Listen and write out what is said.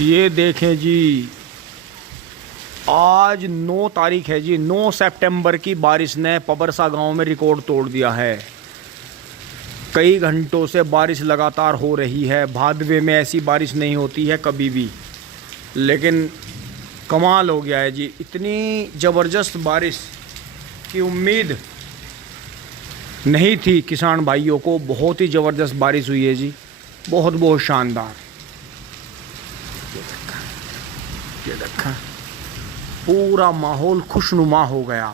ये देखें जी, आज 9 तारीख है जी। 9 सितंबर की बारिश ने पबरसा गांव में रिकॉर्ड तोड़ दिया है। कई घंटों से बारिश लगातार हो रही है। भादवे में ऐसी बारिश नहीं होती है कभी भी, लेकिन कमाल हो गया है जी। इतनी ज़बरदस्त बारिश की उम्मीद नहीं थी किसान भाइयों को। बहुत ही ज़बरदस्त बारिश हुई है जी, बहुत बहुत शानदार। ये देखा, पूरा माहौल खुशनुमा हो गया।